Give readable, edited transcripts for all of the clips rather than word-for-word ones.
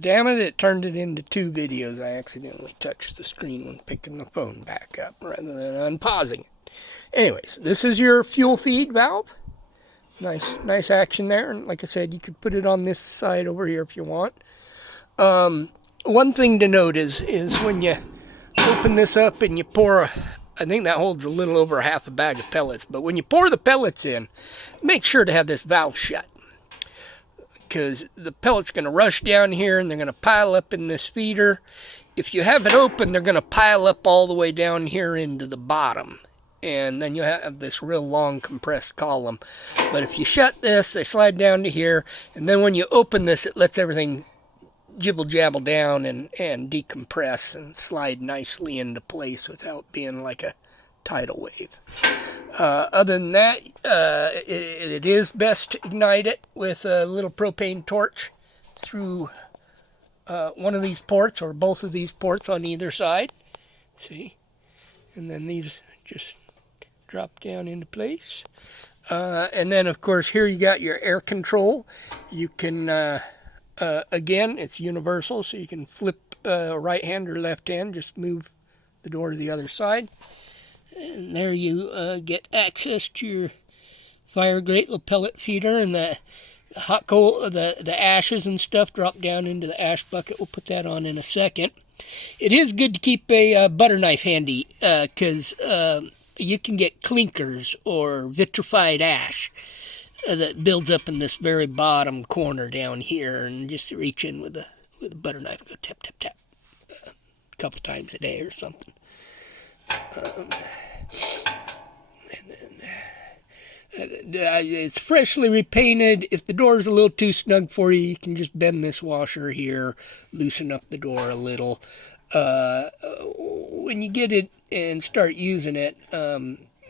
damn it, it turned it into 2 videos. I accidentally touched the screen when picking the phone back up rather than unpausing it. Anyways, this is your fuel feed valve. Nice action there. And like I said, you could put it on this side over here if you want. One thing to note is when you open this up and you pour, I think that holds a little over half a bag of pellets, but when you pour the pellets in, make sure to have this valve shut, because the pellets are going to rush down here and they're going to pile up in this feeder. If you have it open, they're going to pile up all the way down here into the bottom, and then you have this real long compressed column. But if you shut this, they slide down to here, and then when you open this, it lets everything jibble jabble down and decompress and slide nicely into place without being like a tidal wave. Other than that, it is best to ignite it with a little propane torch through one of these ports or both of these ports on either side. See? And then these just drop down into place. And then, of course, here you got your air control. You can, again, it's universal, so you can flip right hand or left hand, just move the door to the other side. And there you get access to your fire grate, little pellet feeder, and the hot coal, the ashes and stuff drop down into the ash bucket. We'll put that on in a second. It is good to keep a butter knife handy, because you can get clinkers or vitrified ash that builds up in this very bottom corner down here, and just reach in with a butter knife and go tap, tap, tap a couple times a day or something. And then it's freshly repainted. If the door is a little too snug for you, you can just bend this washer here, loosen up the door a little. When you get it and start using it,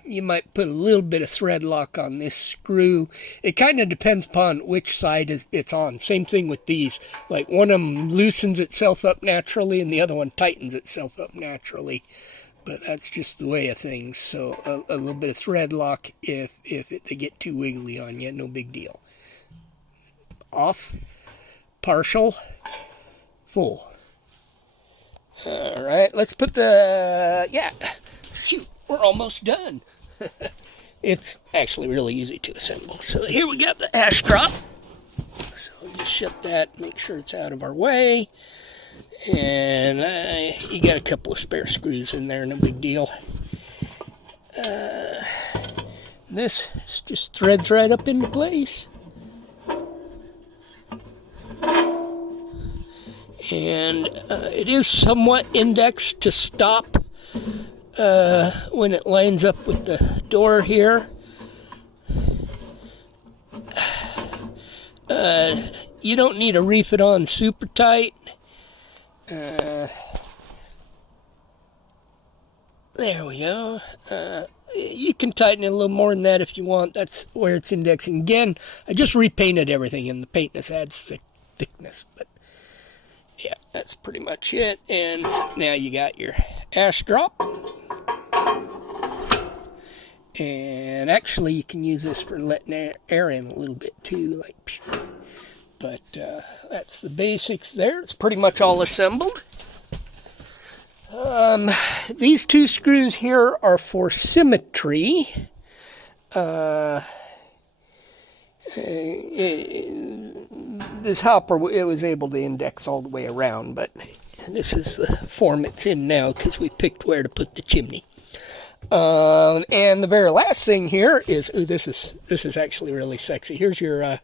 you might put a little bit of thread lock on this screw. It kind of depends upon which side it's on. Same thing with these. Like one of them loosens itself up naturally and the other one tightens itself up naturally. But that's just the way of things. So a little bit of thread lock if they get too wiggly on you, no big deal. Off, partial, full. All right, let's put shoot, we're almost done. It's actually really easy to assemble. So here we got the ash drop. So just shut that, make sure it's out of our way. And you got a couple of spare screws in there, no big deal. This just threads right up into place. And it is somewhat indexed to stop when it lines up with the door here. You don't need to reef it on super tight. There we go. You can tighten it a little more than that if you want. That's where it's indexing. Again, I just repainted everything, and the paintness adds thickness. But yeah, that's pretty much it. And now you got your ash drop. And actually, you can use this for letting air in a little bit too, like. But that's the basics there. It's pretty much all assembled. These 2 screws here are for symmetry. This hopper, it was able to index all the way around, but this is the form it's in now because we picked where to put the chimney. And the very last thing here is, this is actually really sexy. Here's your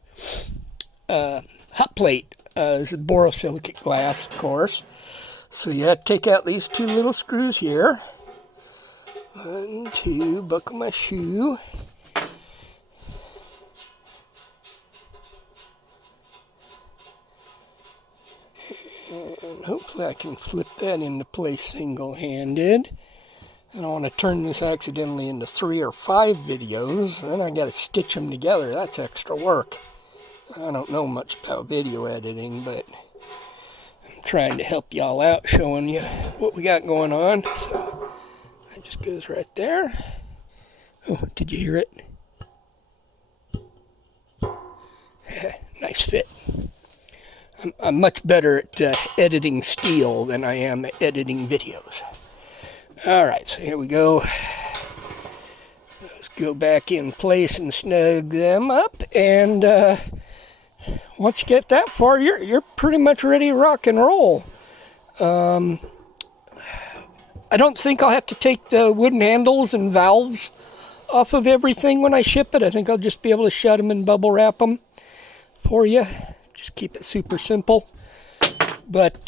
hot plate. This is borosilicate glass, of course. So you have to take out these 2 little screws here. 1, 2, buckle my shoe. And hopefully I can flip that into place single-handed. I don't want to turn this accidentally into 3 or 5 videos. Then I got to stitch them together. That's extra work. I don't know much about video editing, but I'm trying to help y'all out, showing you what we got going on. So that just goes right there. Oh, did you hear it? Nice fit. I'm much better at editing steel than I am at editing videos. All right, so here we go. Let's go back in place and snug them up, and once you get that far, you're pretty much ready to rock and roll. I don't think I'll have to take the wooden handles and valves off of everything when I ship it. I think I'll just be able to shut them and bubble wrap them for you. Just keep it super simple. But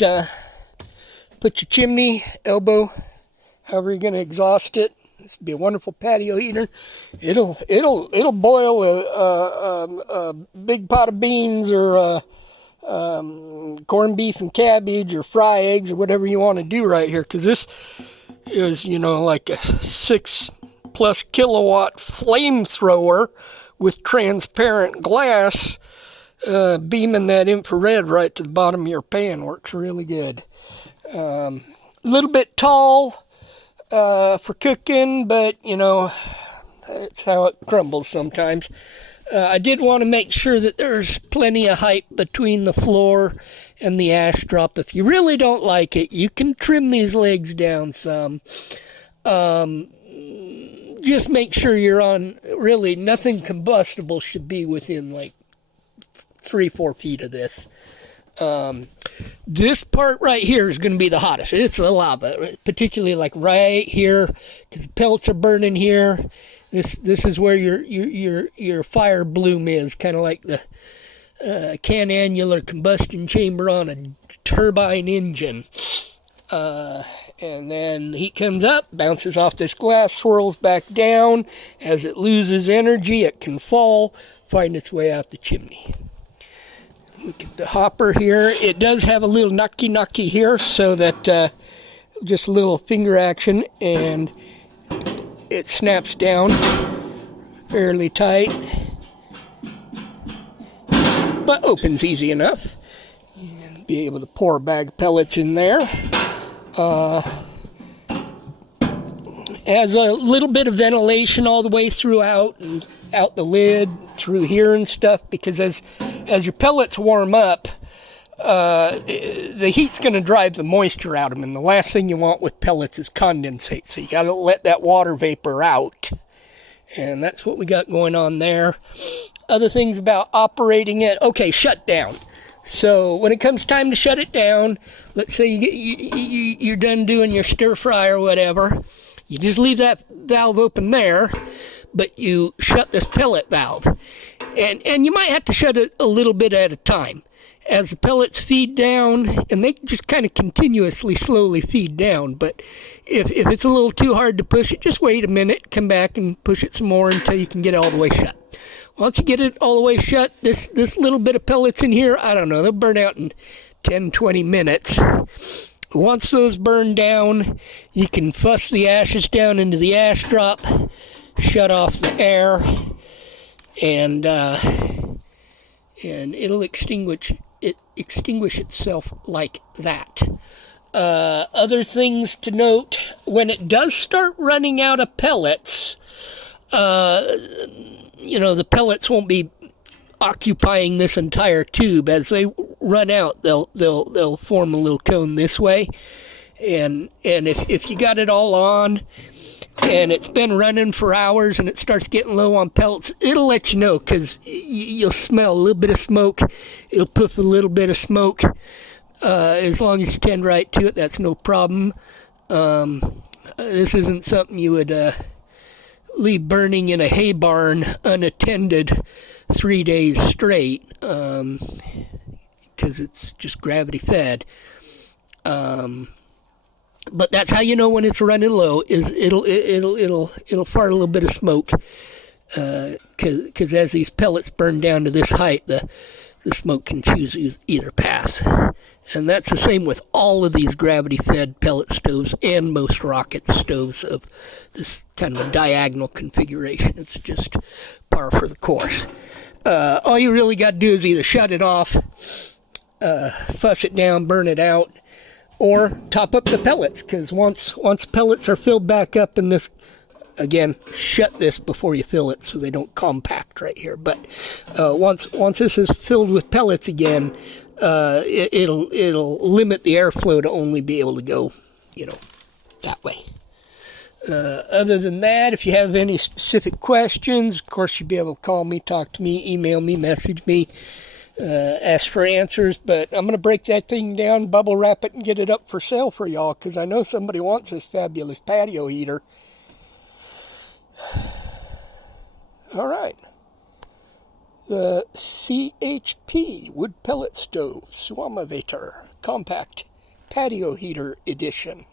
put your chimney, elbow, however you're going to exhaust it. This would be a wonderful patio heater. It'll boil a big pot of beans or corned beef and cabbage or fry eggs or whatever you want to do right here. Because this is, like a 6+ kilowatt flamethrower with transparent glass beaming that infrared right to the bottom of your pan. Works really good. A little bit tall for cooking, but it's how it crumbles sometimes. I did want to make sure that there's plenty of height between the floor and the ash drop. If you really don't like it, you can trim these legs down some. Just make sure you're on, really, nothing combustible should be within like 3-4 feet of this. This part right here is going to be the hottest. It's the lava, particularly like right here, because the pellets are burning here. This is where your fire bloom is, kind of like the canannular combustion chamber on a turbine engine. And then the heat comes up, bounces off this glass, swirls back down. As it loses energy, it can fall, find its way out the chimney. Look at the hopper here. It does have a little knocky here, so that just a little finger action, and it snaps down fairly tight, but opens easy enough. And be able to pour a bag of pellets in there. Has a little bit of ventilation all the way throughout and out the lid through here and stuff, because as your pellets warm up, the heat's going to drive the moisture out of them, and the last thing you want with pellets is condensate, so you got to let that water vapor out, and that's what we got going on there. Other things about operating it. Okay, shut down. So when it comes time to shut it down, let's say you're done doing your stir fry or whatever, you just leave that valve open there, but you shut this pellet valve. And you might have to shut it a little bit at a time. As the pellets feed down, and they just kind of continuously, slowly feed down, but if it's a little too hard to push it, just wait a minute, come back and push it some more until you can get it all the way shut. Once you get it all the way shut, this little bit of pellets in here, I don't know, they'll burn out in 10-20 minutes. Once those burn down, you can fuss the ashes down into the ash drop, shut off the air, and it'll extinguish itself like that. Other things to note, when it does start running out of pellets, the pellets won't be occupying this entire tube. As they run out, they'll form a little cone this way, and if you got it all on and it's been running for hours and it starts getting low on pellets, it'll let you know, because you'll smell a little bit of smoke. It'll puff a little bit of smoke. As long as you tend right to it, that's no problem. This isn't something you would leave burning in a hay barn unattended 3 days straight, because it's just gravity fed. But that's how you know when it's running low. Is it'll fart a little bit of smoke, because as these pellets burn down to this height, the smoke can choose either path. And that's the same with all of these gravity-fed pellet stoves and most rocket stoves of this kind of a diagonal configuration. It's just par for the course. All you really got to do is either shut it off, fuss it down, burn it out, or top up the pellets, because once pellets are filled back up in this, again, shut this before you fill it so they don't compact right here. But once this is filled with pellets again, it'll limit the airflow to only be able to go, that way. Other than that, if you have any specific questions, of course, you'll be able to call me, talk to me, email me, message me, ask for answers. But I'm going to break that thing down, bubble wrap it, and get it up for sale for y'all, because I know somebody wants this fabulous patio heater. All right. The CHP wood pellet stove Suomavator compact patio heater edition.